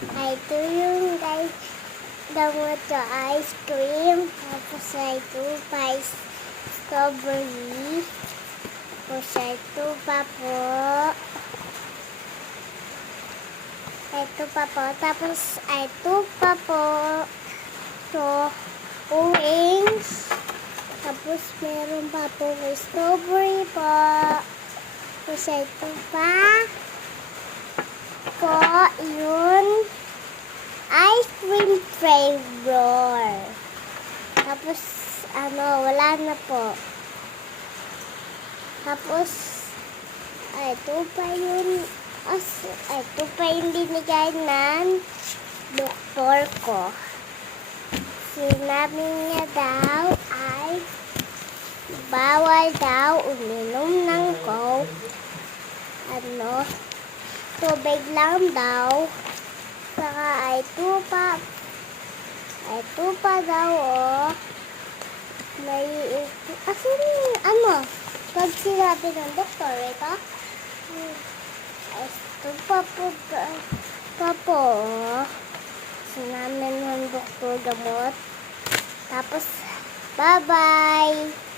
Ito yung guys, damot sa ice cream. Tapos ito pa strawberry. Tapos ito pa po. Ito pa po. Tapos ito pa po. Ito, orange. Tapos meron pa po strawberry po. Tapos ito pa po yun ice cream flavor. Tapos wala na po. Tapos ito pa yun. Ito pa yung binigay ng doktor ko. Sinabi niya daw ay bawal daw uminom ng Coke. Tubig lang daw. Saka ito pa daw may pag sinabi ng doktor ito pa po sinabi ng doktor gamot. Tapos bye bye.